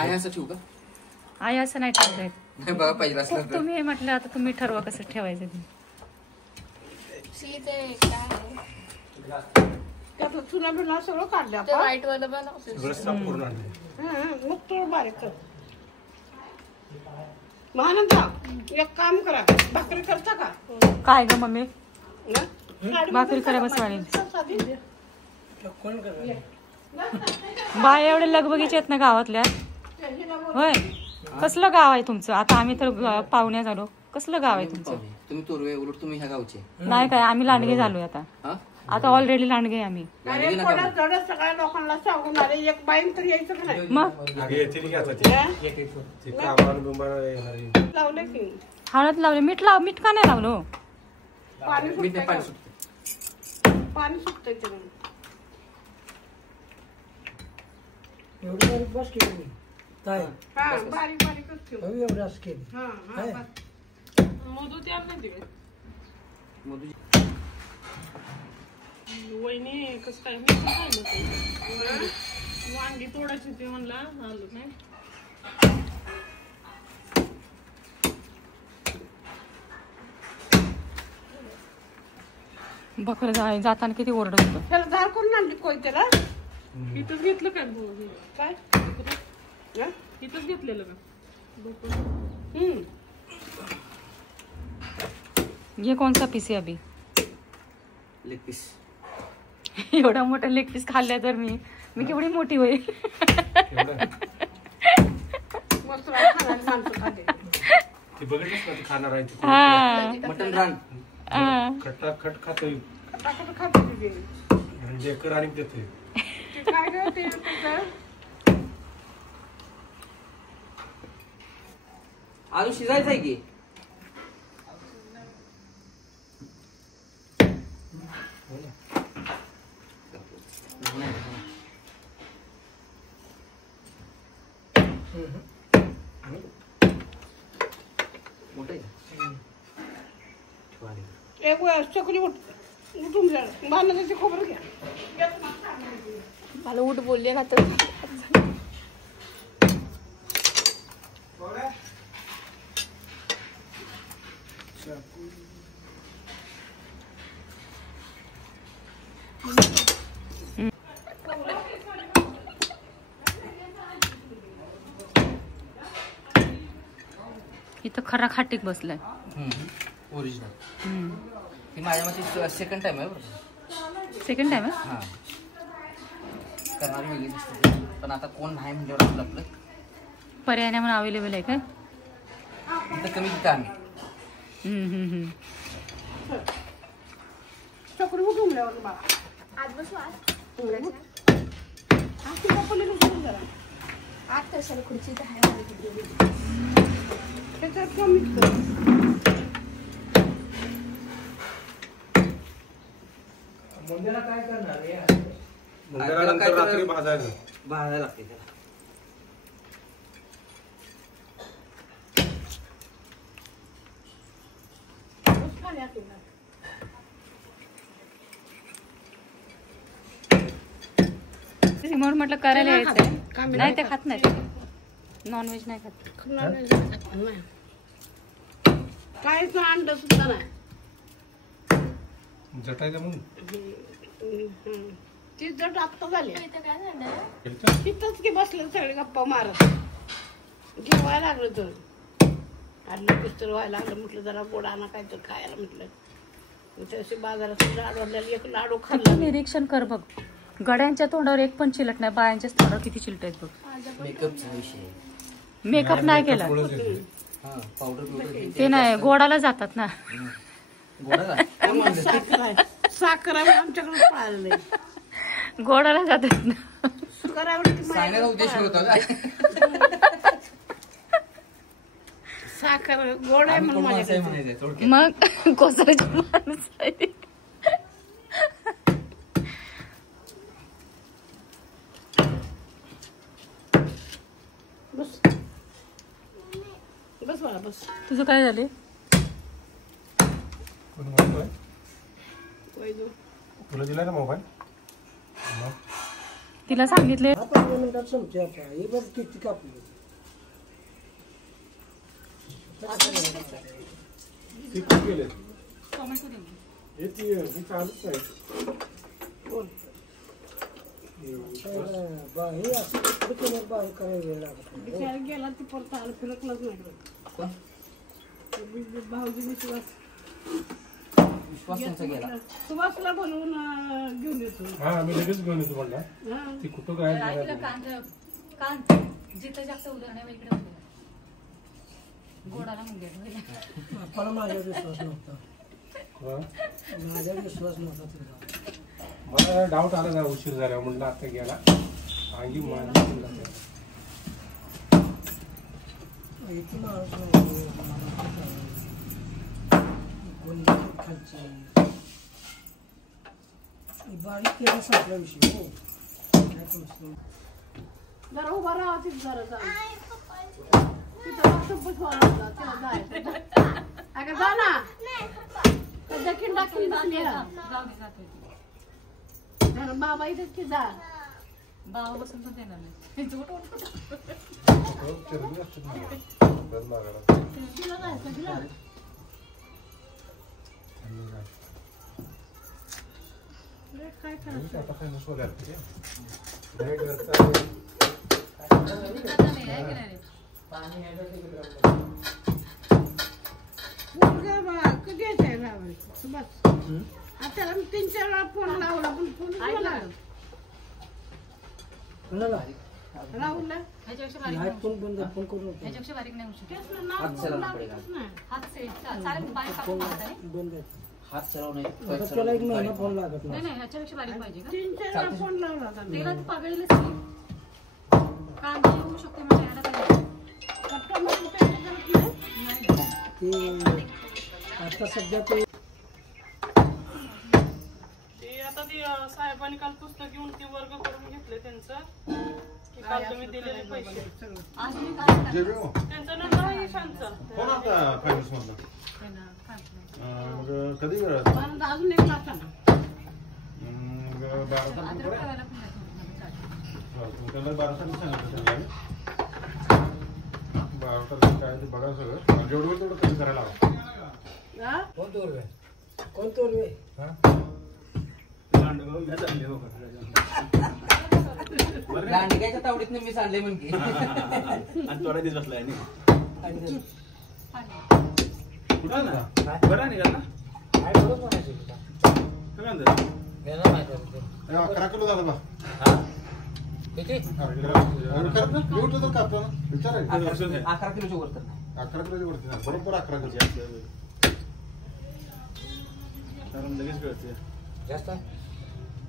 आहे असं ठेवू का? आई असं नाही ठेवता येत. नाही बघा पाहिजे असलं तर. तुम्ही म्हटलं आता तुम्ही ठरवा कसं ठेवायचं ते. त्यातलं चुना बिना सगळं काढलं आपण. व्हाईट वालं बनव. सगळं साफ करून आणले. मग तो बारीक कर. महानंदा एक काम करा, भाकरी करता का? काय ग मम्मी? साडी भाकरी करा बसवाणी. साधी. बाय एवढे लगबगीचे आहेत ना गावातल्या. होय, कसलं गाव आहे तुमचं? आता आम्ही तर पाहुण्या झालो. कसलं गाव आहे तुमचं? तुम्ही तोरवे, उलट तुम्ही ह्या गावचे. नाही काय, आम्ही लांडगे झालोय आता. हा? आता ऑलरेडी लांडगे आम्ही. अरे थोडं थोडं सगळ्या लोकांना सांगून आले, एक बाईन तर यायचं का नाही? मग येते की आता ते कामाला बिमाला येणार. लावले की हळद लावले. मीठ का नाही लावलो? पाणी मीठ सुटतंय नाही, पाणी का? सुटतं. पाणी सुटतंय ते. एवढी बारीक बस केली काय? हा बारीक बारीकच ठेव. एवढी असं केली. हा हा बस. मधू ते आणलं तिकडे. मधुजी. वहिनी कसं काय मी पण खाल्लं ते. वांगी तोडायची ते म्हणला आलो नाही. बकर जाताना किती ओरडत होतं. त्याला धार करून आणली कोयत्याला. इथंच घेतलं काय भाऊ? काय हा? इथंच घेतलेलं का? ये कौन सा पीस है अभी? Leg piece. एवढा मोठा लेग पीस खाल्ल्या तर मी केवढी मोठी होईल. मस्त खाणारी माणसं खाते. ते बघितलंच ना, ते खाणार आहे ते. हा. मटन रान. खट्टा खट खातोय. टाकत खाते तिथे. लेकर आणि देतोय. ते काय ग ते त्याचं? आलू शिजायचं आहे की? मोठं आहे. एक वेळ चकली उठून जा. बांधण्याची खबर घ्या. मला उठ बोलले का तर. इथं खरा खाटीक बसलाय. ओरिजिनल. ही माझ्या मते सेकंड टाइम आहे बरं. सेकंड टाइम आहे. हा, करणारी वेगळी दिसते, पण आता कोण नाही म्हणजे आपलं आपलं पर्याय नाही म्हणून अवेलेबल आहे काय? इथं कमी तिथं आम्ही. चकली उठून द्यावर बाळा. आज बसू आज. आज तुझ्या पलीकडे उठून जरा. आज कशाला खुर्ची तर आहे. त्याच्यात कमीच कर. मुंड्याला काय करणार रे? नंतर रात्री भाजायचं. भाजायला लागते त्याला. म्हणून म्हटलं करायला यायचंय. नाही ते खात नाही. नॉनव्हेज नाही खात. नाही काहीच अंड सुद्धा नाही. जटायचं म्हणून ती जट आत्ता झाली. इथं काय झालं? तिथंच की बसले सगळे गप्पा मारत. जेवायला लागलं तर आडलं पिस्तर व्हायला लागलं. म्हटलं जरा गोड आणा काय तर खायला म्हटलं. तसे बाजारात लाडू आणलेला एक लाडू खाल्ला. निरीक्षण कर बघ. गड्यांच्या तोंडावर एक पण चिलट नाही. बायांच्या तोंडावर किती चिलट आहेत बघ. मेकअपचा विषय. मेकअप नाही केला. हा, पावडर ते नाही गोडाला जातात ना. साखर आमच्याकडे पाळलं नाही. गोडाला जातात ना. सांगण्याचा उद्देश होता काय? साखर गोड आहे म्हणून माझ्याकडे. मग कोसराची माणूस आहे. बस बस मला बस. तुझं काय झाले? तुला दिला ना मोबाईल? तिला सांगितले. 15 मिनिटात संपते. आता हे बघ किती कापली. ती कुठे गेले टोमॅटो दे. हे चालूच नाही हे असं कुठं केलं बारीक करायला वेळ लागत नाही. बिचारा गेला ती परत आलं फिरकलंच नाही भाऊजी विश्वास त्यांचा गेला. सुभाषला बोलवून घेऊन येतो. हा मी लगेच घेऊन येतो म्हणला हा. ती कुठं काय कांद जिथं जास्त उदाहरण इकडे गोडाला मुंग्या आपल्याला माझ्यावर विश्वास नव्हता. माझ्यावर विश्वास नव्हता तुझा. मला डाऊट आला ना उशीर झाल्यावर म्हणलं आता गेला अंगी मारली इथे माणूस नाही कोणी खालची बारीक केला संपला विषय हो. काय तुमचं जरा उभा राहा तिथं जरा जा तिथं वाटपच व्हायला तिला जायचं अगं जा ना दखीन दाखीन बसली बाबा इथेच की जा बाबा बसून पण देणार नाही. तिला जायचं तिला काय करायचं आता काय नसवल्या कधी यायचंय सुभाष आता 3-4 वेळा फोन लावला पण फोन कोणाला राहुलला ह्याच्यापेक्षा बारीक लाईट नाही पण बंद फोन करू नको. ह्याच्यापेक्षा बारीक नाही होऊ शकत. तेच ना, नाव हात चला लागतच पडेगा. नाही. हात से चालेल बारीक फोन कापून हात आहे. बंद आहे. हात चलाव नाही आता त्याला एक महिना फोन लागत नाही नाही. नाही ह्याच्यापेक्षा बारीक पाहिजे का 3-4 वेळा फोन लावला होता मी. तेला तू पागळीलच नाही. कांदा होऊ शकतो म्हणजे यायला पाहिजे. पटकन मग ते करत नाही. ते आता सध्या ते आता ती साहेबांनी काल पुस्तक घेऊन ती वर्ग करून घेतले त्यांचं की काल तुम्ही दिलेले पैसे. आज मी काय करणार? त्यांचं नंबर आहे ईशानचा. कोण आता फायनान्स मधला त्यांना काढलं. मग कधी वेळ मला अजून एक लाख आला. 12 तारखेला अद्रक ठेवायला पण नाही. त्याला 12 तारखेला सांगितलं त्यांनी 12 तारखेला काय ते बघा सगळं जेवढं होईल तेवढं कमी करायला हवं हा? कोण तोरवे कोण तोरवे लांडग्याच्या तावडीत मी सांडले म्हणजे आणि थोडा दिवस बसलाय पाणी. कुठं ना बरं निघाल ना काय बरोबर म्हणायचं तुला. काय म्हणतात याला माहिती आहे. 11 किलो झालं बा किती? 11 किलो एवढं तर कापतो ना विचार 11 किलोच्या वर तर नाही. 11 किलोची वरती ना बरोबर 11 किलो कारण लगेच कळते जास्त आहे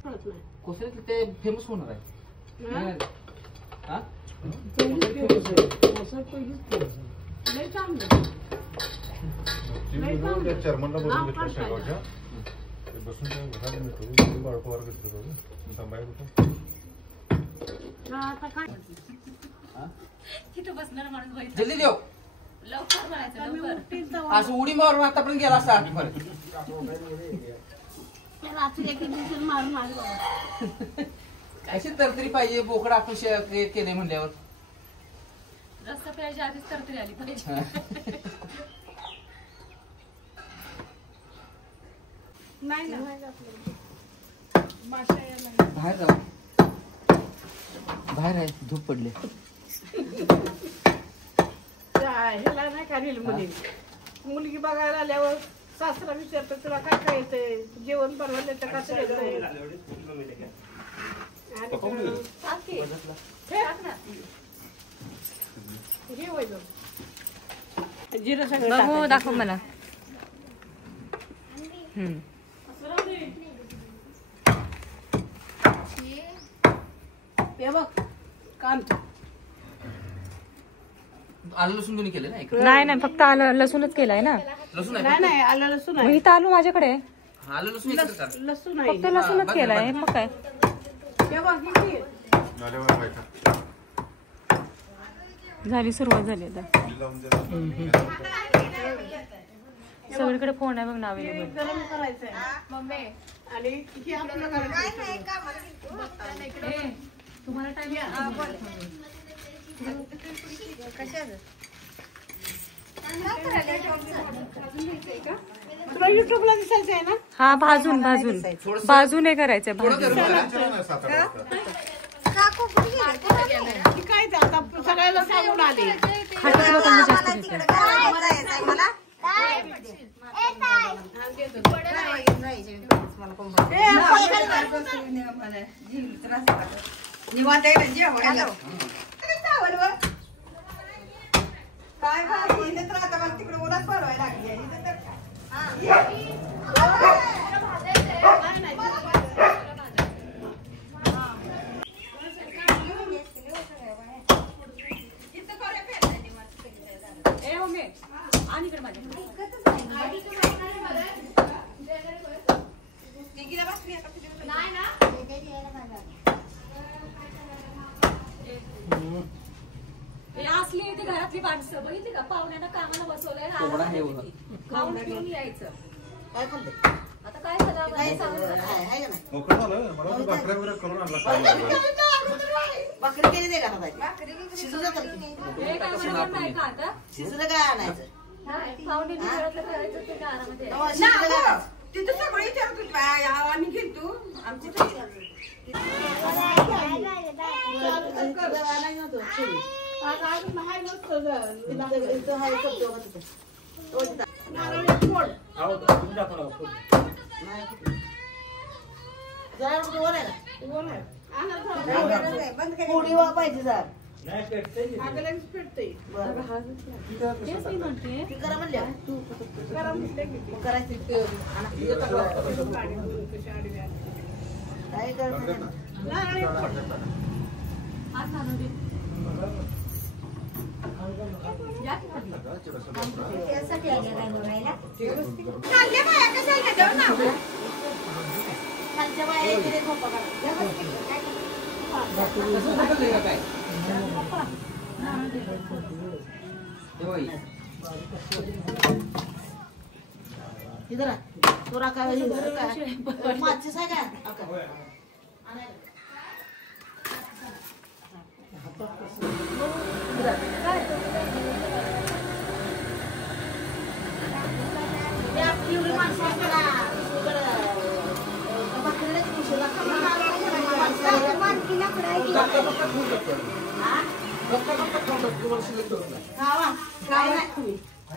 कळत नाही. कोसळीत ते फेमस होणार आहे हा? पहिलीच फेमस आहे. कोसळ पहिलीच फेमस आहे. लय चांगलं. चेअरमनला हा, बोलून घेतलं फार शेगावच्या ते बसून घरात मिळतो बाळपवार घेतलं बाहेर होतं हा, आता काय तिथं बसणारा माणूस बघितला. जल्दी देऊ लवकर म्हणायचं मी लवकर. उठीत जाऊ. असं उडी मारून आतापर्यंत गेला असता आठपर्यंत रात्री एक दिवशी मारून आलो बाबा. अशी तरतरी पाहिजे बोकड आपण क्रिएट केले म्हणल्यावर रस्ता प्यायच्या आधीच तरतरी आली पाहिजे. नाही ना बाहेर जाऊ बाहेर आहे धूप पडले ह्याला नाही का रील मध्ये मुलगी बघायला आल्यावर सासरा विचारतो तुला काय काय येतंय जेवण बनवलं तर कसं येतंय आणि टाक की. टाक ना. हे होय गं. जिरं सगळं बघू टाकायचं. दाखव मला. हे बघ काम आलं लसूण दोन्ही केले ना इकडे नाही नाही फक्त आलं लसूणच केलाय ना. लसूण नाही आहे नाही आलं लसूण मग आहे इथं आलू माझ्याकडे. आलं लसूण इकडे कर. लसूण आहे फक्त लसूणच केलाय मग काय. हे बघ किती नाल्यावर बायका झाली सुरुवात झाली आता. सगळीकडे फोन आहे बघ ना हे अवेलेबल. गरम करायचंय आणि हे आपलं करायचं तुम्हाला टाइम तुला युट्यूबला दिसायचं आहे ना? हा भाजून भाजून हे करायचं भाजून. काय ते आता सगळ्याला सांगून आले. खाटाची बॉटल मी जास्त घेते. असली ती घरातली माणसं बघितली का पाहुण्यांना कामाला बसवलंय खाऊन पिऊन यायचं. आता काय झालं भाकरी केली दे का शिजू जात नाही का आता शिजलं काय आणायचं पाहुणे घरातलं करायचं ते आरामध्ये तिथं सगळं विचारत होती आम्ही घेतो आमची पोळी वापायची जर इधर तोरा का माचीस आहे का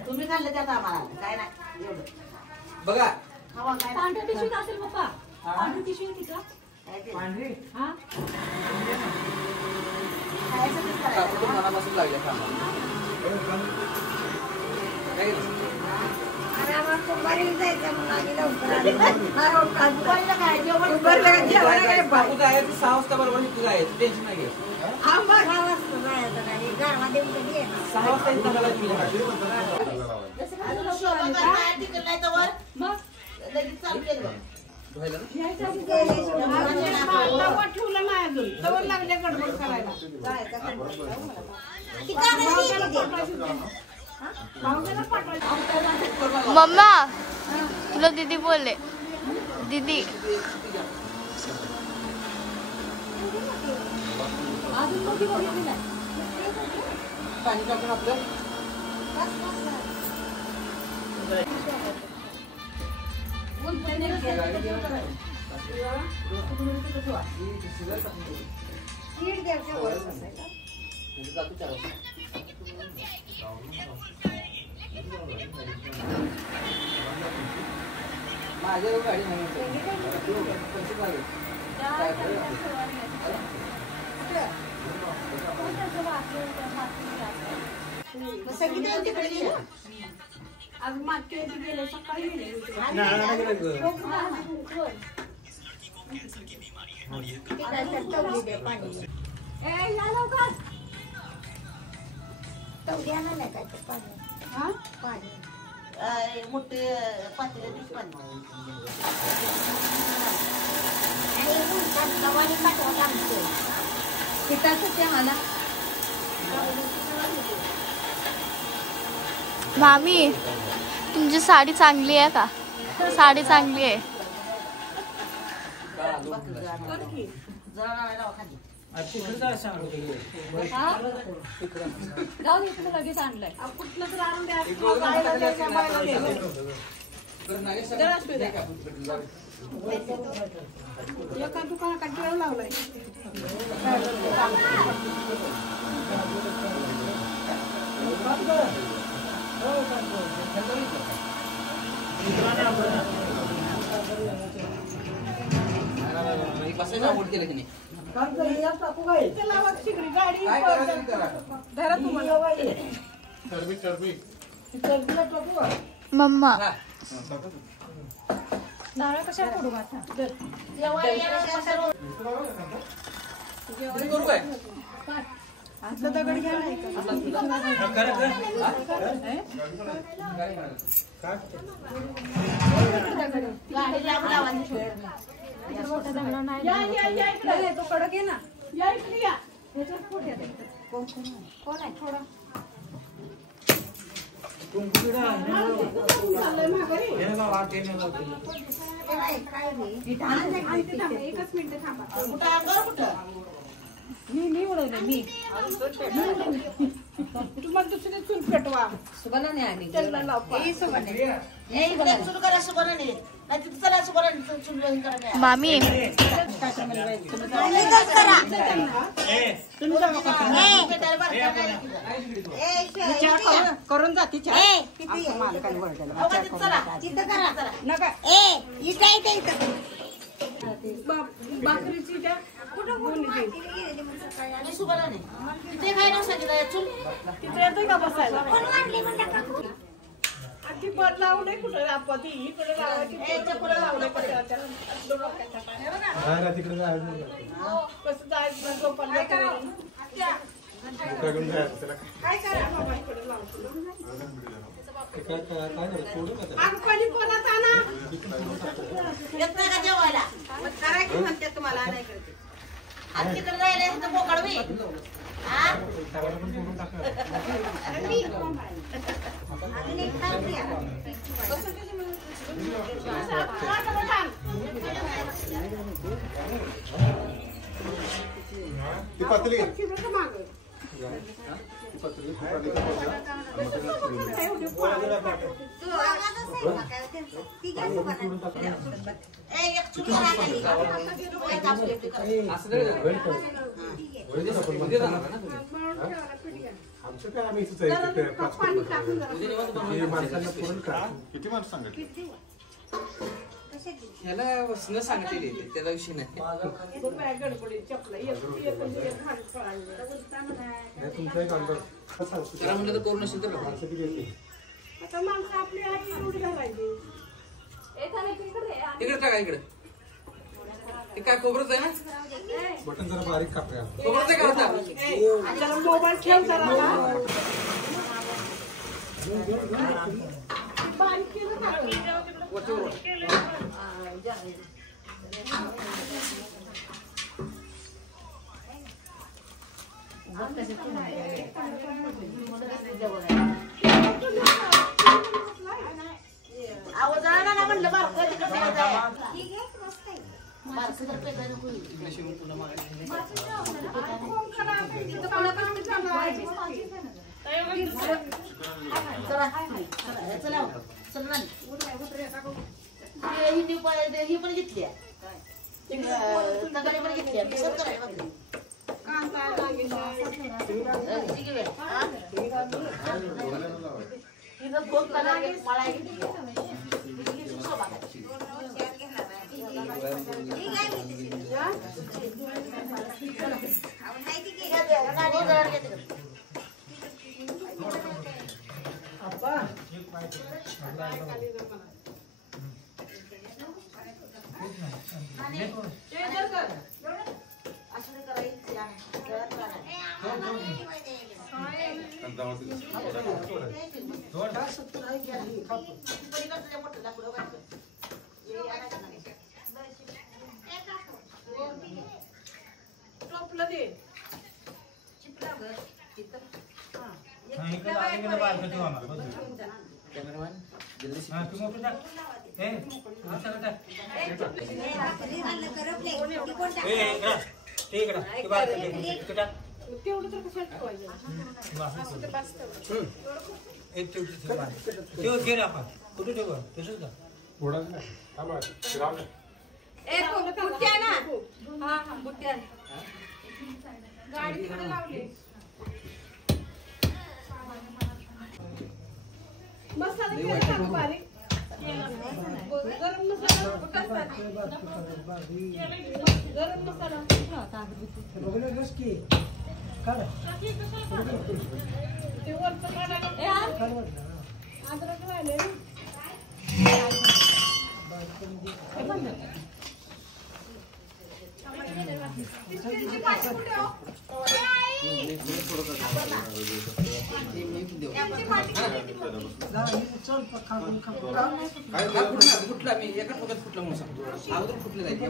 तुम्ही खाल्लं त्यात आम्हाला काय नाही एवढं बघा पांढऱ्या पिशवीत असेल पप्पा पांढरी पिशवी होती का हा मनापासून लागल्या बापू जायचं 6 वाजता बरोबर जायचं टेन्शन नाही घ्यायचं 6 वाजता ठेवलं नाही अजून तवर लागले गडबड करायला. मम्मा तुला दीदी बोलले दीदी पाणी टाकून आपलं माझ्या गाडी नाही आज मागच्या गेले सकाळी गेले मोठे पातेले मामी तुमची साडी चांगली आहे का साडी चांगली आहे जाऊ दे, इकडे लगेच आणलंय. कुठलं तर आणून द्या बायला द्यायचं, बायला द्यायचं. एका दुकानात कटिळा लावलाय. बसायला आवड केलं की नाही गाडी धरा तुम्हाला मम्मा नारळ कशा फोडू आता? आतलं दगड घ्या नाही तो कडक आहे ना, या इकडे या. कोण आहे थोडा एकच मिनिट थांबा. मी उडवले मी तुम्हाला दुसरी चूल पेटवा. त्याला लाव. मामी करून जाते भाकरीची त्या कुठं येतोय का बसायला? ती पद लावू नये कुठं आपत्ती इकडे लावायची पुढे लावलंय कसं जायचं झोपायला काय करा बाबा इकडे लावतो. पाणी कोणाच आणा येत नाही का जेवायला? करायची म्हणते तुम्हाला नाही करते. आज तिकडे जायला मोकळवी किती माणसं सांगत ह्याला वसनं सांगते त्याचा विषय नाही. त्याला म्हणलं तर करू नसेल तर आता माणसं आपली आई एवढी घालायची. इकडे टाका इकडे. ते काय खोबरच आहे ना? बटन जरा बारीक कापूया. खोबरच आहे का होता? जरा मोबाईल ठेव जरा बारीक केलं ना. म्हणलं ही पण घेतली पण घेतली टोपलं दे तेवढं तर कसं ठेवायचं थोडाच नाही थांबा, राहू दे. बुट्ट्या ना हा हा बुट्ट्या गाडी तिकडे लावली. मसाला केला का बारीक गरम मसाला गरम मसाला बघ की काढ ते वरचं काढायला अद्रक राहिले ना कुठला मी एका ठोक्यात फुटला म्हणून सांगतो अगोदर फुटले जायचे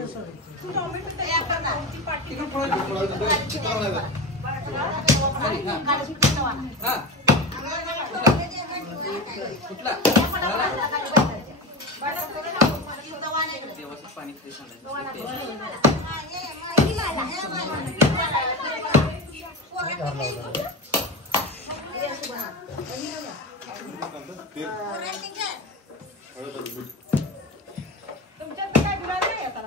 कुठला देवाचं पाणी तुमच्यात काय गुलाब नाही आता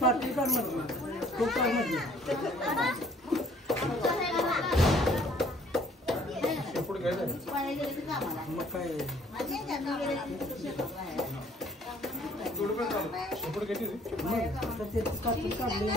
पाठी काढणार तो काढणार शेपूट घ्यायचं मग काय शेपूट घ्यायची आता ते कापून काढले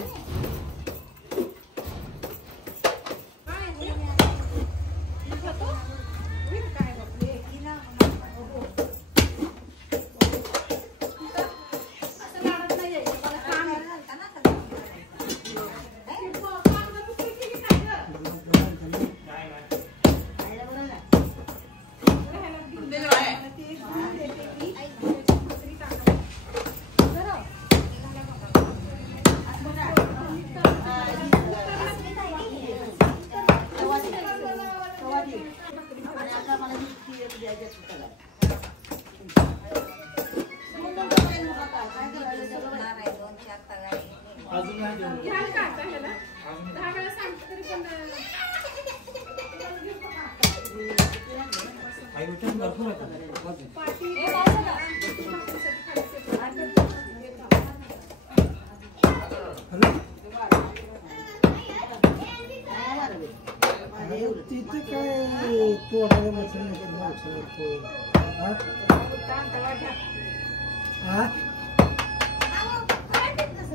तिथे काय तोडायला मशीन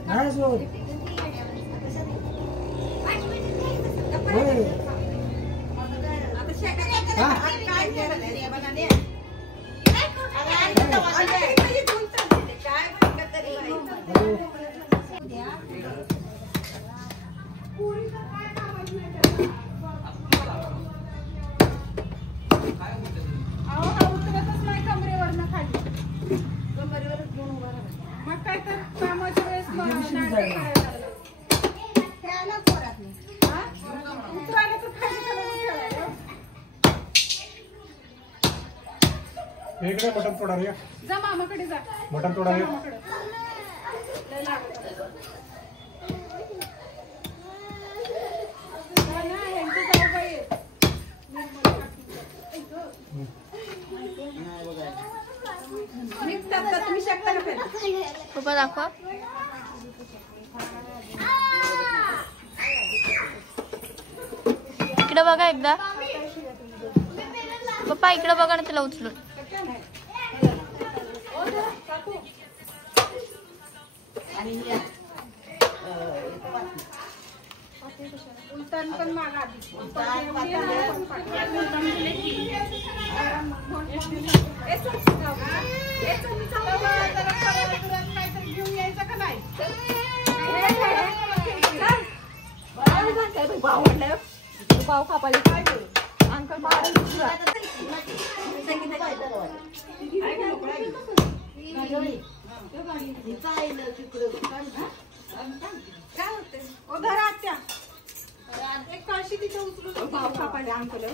नाही सोड मग काय तर कामाच्या वेळेस उतरायला तर इकडे मटण तोडा रे जा मामाकडे जा मटण तोडा रे तुम्ही शकता का पप्पा दाखवा. इकडे बघा एकदा. पप्पा इकडे बघा ना, त्याला उचलून. उलटण पण मागा घेऊन यायचं का नाही पाव खापायला काय अंकल काय होते ओ धरा आत्या एक कळशी तिथे उचलून भाव कापाले अंकल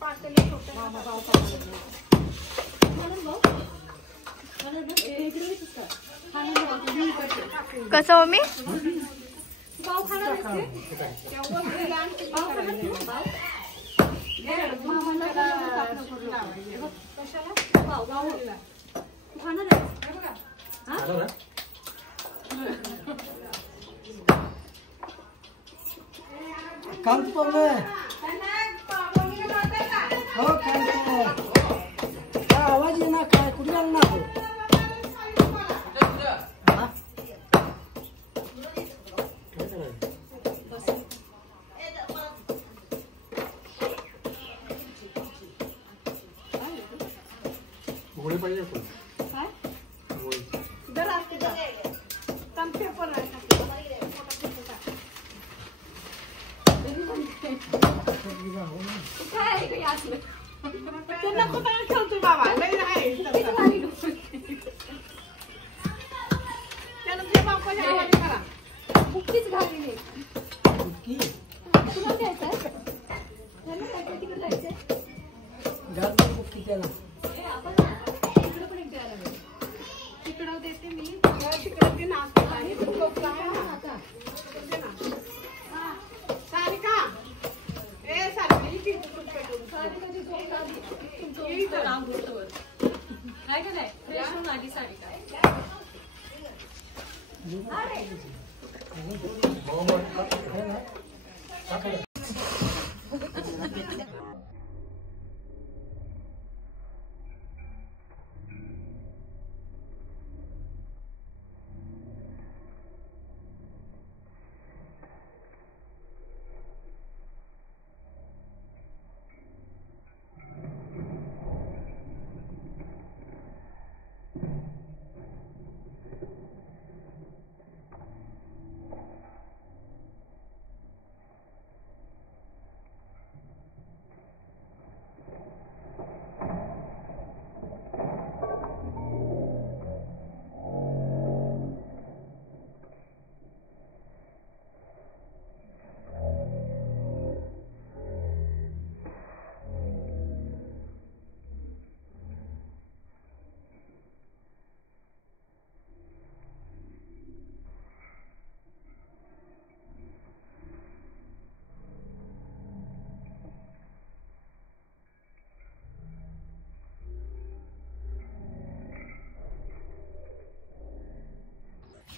पातेले छोटे भाव कापाले कसं मम्मी भाव खाणार असते कशाला भाव भाव खाणार आहे बघा काम तो हो काय आवाज येणार काय कुठे जाणार हो गोळी पाहिजे पण काय गोळी जरा असते कम पेपर आहे काय असलं त्यांना कुठं ठेवतो बाबा लई आहे त्याला ते बापाच्या आवाज करा बुक्कीच घाली नाही बुक्की तुला द्यायचं त्याला काय तिकडे जायचं गाडी बुक्की त्याला तिकडे पण एक द्यायला लागेल तिकडं देते मी तिकडं ते नाचतात आणि तू लोक आहे ना आता दे ना सारिका ए सारिका इथे तू पेटून सारिकाची झोप आली तुमचं काम होतं काय का नाही फ्रेश होऊन आली सारिका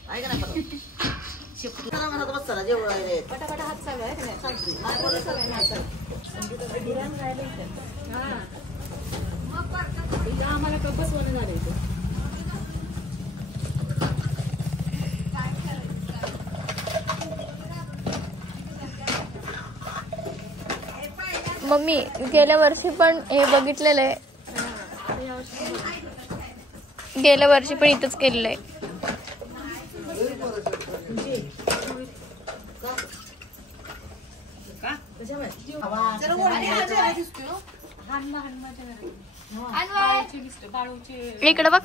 ऐका ना म्हणत बस चला जेवढं पटापटा हात चालू आहे आम्हाला कपच वन झालं इथे मम्मी गेल्या वर्षी पण हे बघितलेलं आहे गेल्या वर्षी पण इथंच केलेलं आहे इकडे बघ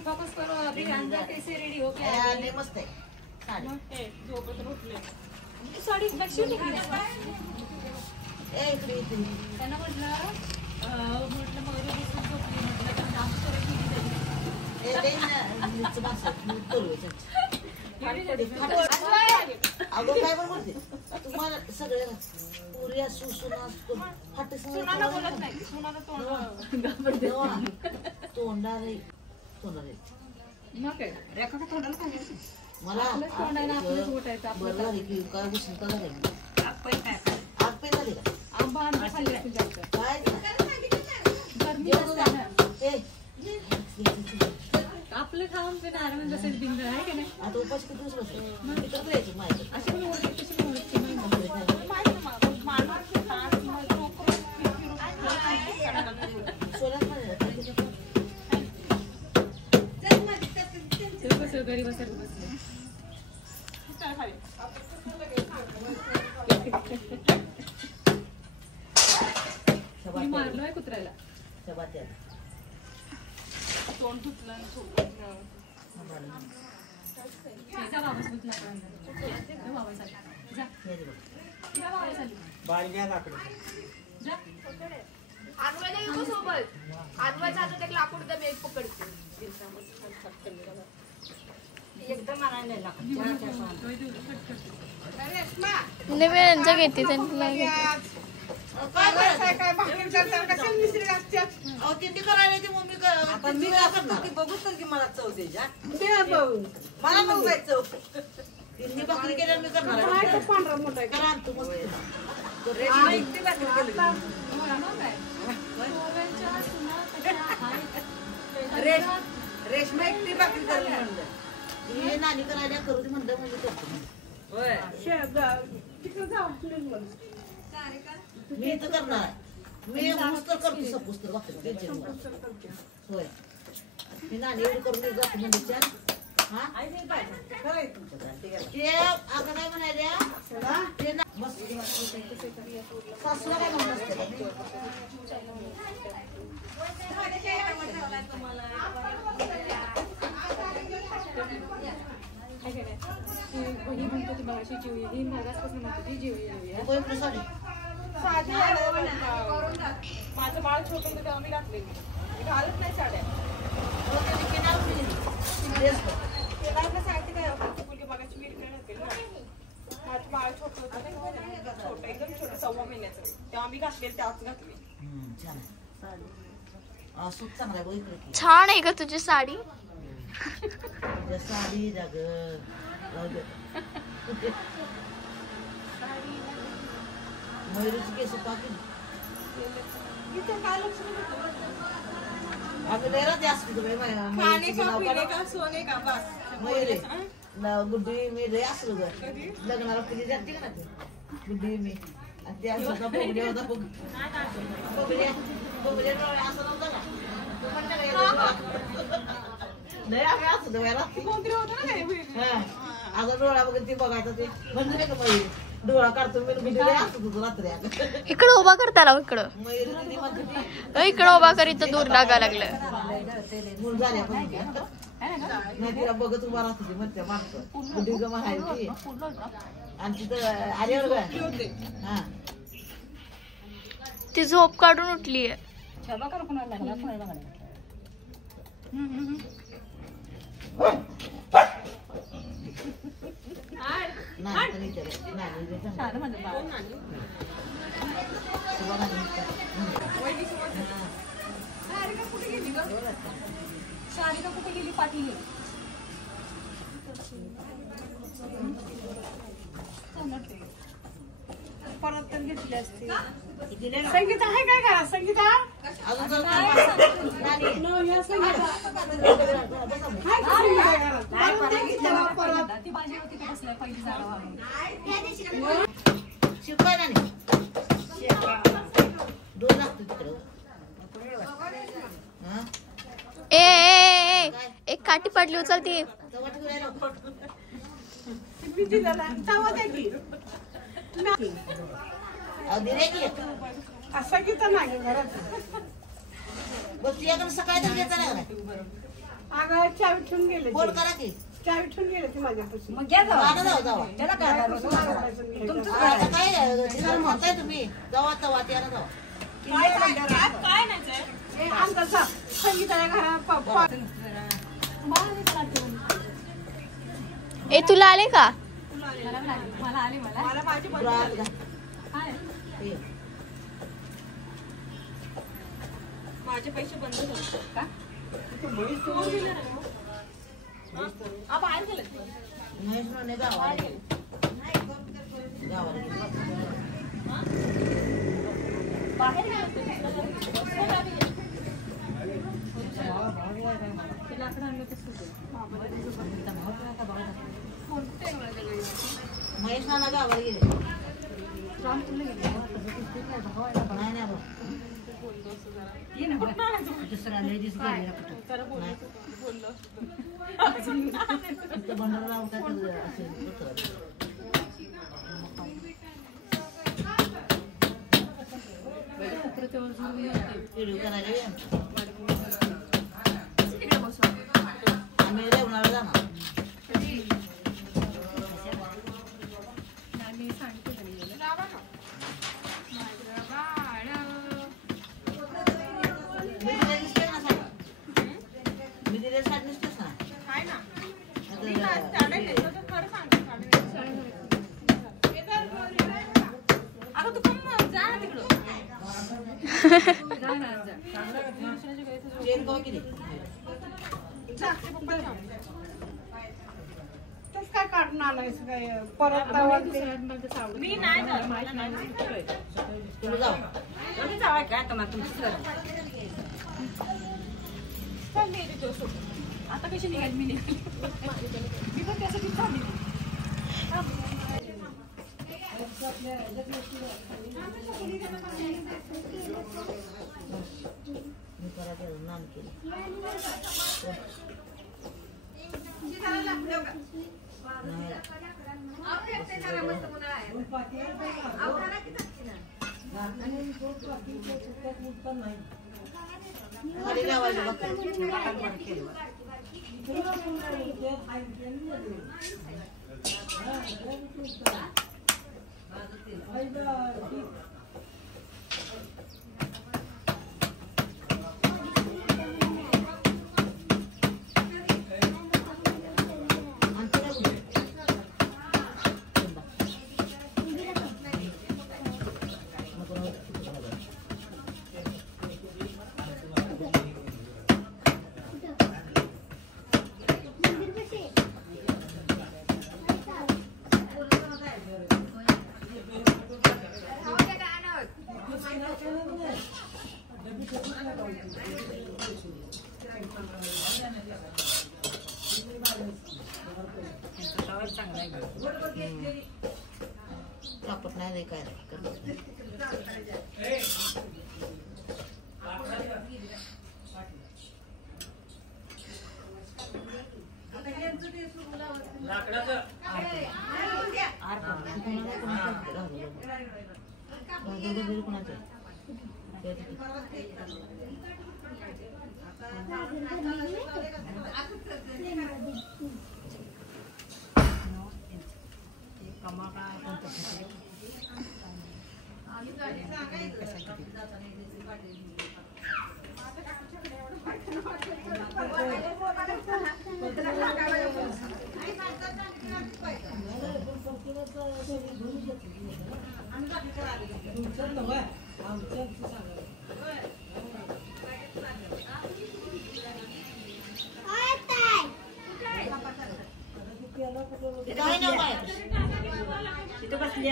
फोकस करो अभी अंदर कैसे रेडी हो लय मस्त आहे साडी लक्ष्मी ए इकडे इथे त्यांना म्हटलं मग म्हटलं तर डान्स ए दे ना नीचं बस करू अगो काय पण बोलते तुम्हाला सगळे पुऱ्या सुसुना फाटे सुनाला बोलत नाही सुनाला तोंडारे मग रेखा का तोंडाला सांगायचं मला तोंडाला आपलंच घोटायचं आपलं बरं झाली की काय घुसून का झाली आग पे झाली का आंबा आंबा खाल्ले असतील जास्त काय गरमी असते ना. ए आपलं खाऊन पण आरामात बसेल बिंद आहे की नाही आता उपास किती दिवस बसले तिथं यायचं माहिती अशी पण ओळख कशी ओळखते कसं घरी बसायला बसले मारलोय कुत्र्याला चपात्या तोंड धुतलं आणि झोपून आणवायला येऊ सोबत आणवायचा हातात एक लाकूड दम एक पकडते एकदम आणायला यांचं घेते त्यांना काय भाकरी करतात कशाला मिसरी असतात अहो तिथे करायला ती मम्मी आता मी काय करणार बघू तर की मला चव द्यायच्या मला बघू काय चव तिन्ही भाकरी केल्यावर मी करणार पांढरा मोठा करा तू मस्त रेशमा एकटी भाकरी करायला म्हणलं हे नानी करायला करू दे म्हणलं म्हणजे करतो मी तर करणार आहे मी पुस्तक करतो सब पुस्तक भाकरी होय मी नानी एवढी करून जातो म्हणजे छान ते आता काय म्हणाल्या सासूला काय म्हणत असते माझं बाळ छोटं होतं तेव्हा मी घातलेली मी घालत नाही साड्या केदारला सांगते काय मुलगी बघायची वेळ घालते ना माझं बाळ छोटं होतं छोटं एकदम छोटं 6 महिन्याचं तेव्हा मी घातलेली तेव्हाच घातली छान आहे का तुझी साडी साडी मयुरीची केस टाकली अगं लय राहते असते तुम्ही मयुरी गुड्डी मी लय असलो ग लग्नाला पुढे जाते का ना ते गुड्डी मी आणि ते असं बोगड्या होता बोगड्या असं नव्हतं का तू म्हणता लय आम्ही असतो अगं डोळा बघत ते बघायचं ते म्हणजे का मयुरी डोळा काढतो मी गुड्डी लय असतो तुझं रात्री इकडं उभा करता इकडं मयुरी म्हणते इकडं उभा करीत दूर लागा लागलं मूल झाल्या नाही तिला बघत उभा राहतो ती म्हणते मागतं गुड्डी ग म्हणायची आणि तिथं आल्यावर हा ती झोप काढून उठलीये सारिका कुठे गेली पाठी परत घेतली असते संगीता आहे काय घरात संगीता ती भाजी होती का बसल्या पहिली शिकवायला नाही दोन लागतो तिकडं ए एक काठी पडली उचलती संगीता नाही घरात बघ तुझ्याकडे सकाळी तर घेता नाही अगं चावी ठेवून गेले फोन करा की चावी ठेवून गेले ती माझ्यापासून मग घ्या जावा त्याला काय म्हणताय तुम्ही जावा जावा त्याला जावा काय नाही आमचा संगीताच्या घरात ए तुला आले का मला आली मला माझी माझे पैसे बंद झाले का बाहेर गेले महेश गावाला गेले बाहेर गेले महेश नाना गावाला गेले दुसरा लेडीज गेले भंडारा व्हिडिओ करायला चेन कवा किती तूच काय काढून आलायस काय परत आवडते मी नाही जात. तुम्ही जाऊ तुम्ही जावा काय आता मला तुमची सर चल मी येते सोबत. आता कशी निघाली मी निघाली मी पण त्यासाठी चालली. मी परत नाम केलं खाली लावायचं कापत नाही रे काय तिथे बसली